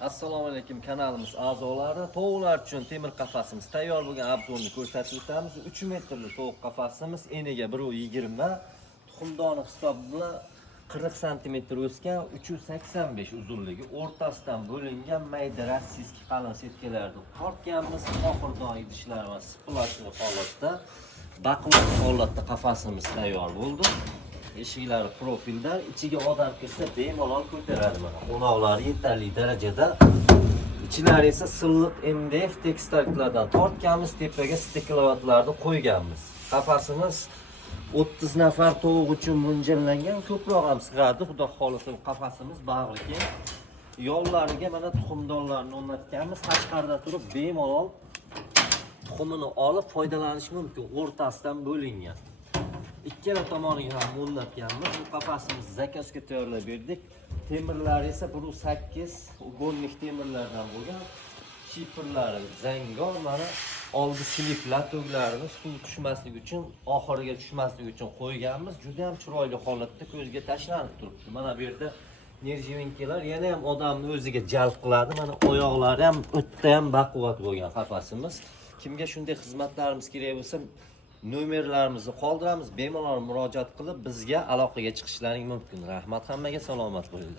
Assalomu alaykum, kanalimiz a'zolari. Tovuqlar uchun temir qafasimiz tayyor bo'lgan, obzorni ko'rsatib o'tamiz. 3 metrli tovuq qafasimiz, eniga 120, tuxumdoni hisobi bilan 40 sm o'sgan, 385 uzunligi, o'rtasidan bo'lingan mayda rossiyskiy qalin setkalarni tortganmiz. Oxirdan idishlarimiz splashli holatda, baquvvat holatda qafasimiz tayyor bo'ldi. Eshiklari profildan, ichiga odam kirsa bemalol ko'taradi mana. O'noqlari yetarli darajada. Ichlari esa silliq MDF tekstillardan tortganmiz, tepaga steklovatlarni qo'yganmiz. Qafasimiz 30 nafar tovuq uchun mo'ljallangan, ko'proq ham sig'adi. Xudo xolisa qafasimiz bag'riki. Yollariga mana tuxumdonlarni o'rnatganmiz. Tashqarida turib bemalol tuxumini olib foydalanish mumkin. O'rtasidan bo'lingan. Ikkala tomoniga ham o'rnatganmiz. Bu qafasimiz zakazga tayyorlab berdik. Temirlari esa 1.8 ugonlik temirlardan bo'lgan. Shiperlari zangor, mana oldi sliplar tuglarini suv tushmasligi uchun, oxiriga tushmasligi uchun qo'yganmiz. Juda ham chiroyli holatda ko'zga tashlanib turibdi. Mana bu yerda nerjivenkalar yana ham odamni o'ziga jalb qiladi. Mana oyoqlari ham o'tda ham baquvvat bo'lgan qafasimiz. Kimga shunday xizmatlarimiz kerak bo'lsa, nomerlarimizni qoldiramiz, bemalol murojaat qilib bizga aloqaga chiqishlaring mumkin. Rahmat, hammaga salomat bo'linglar.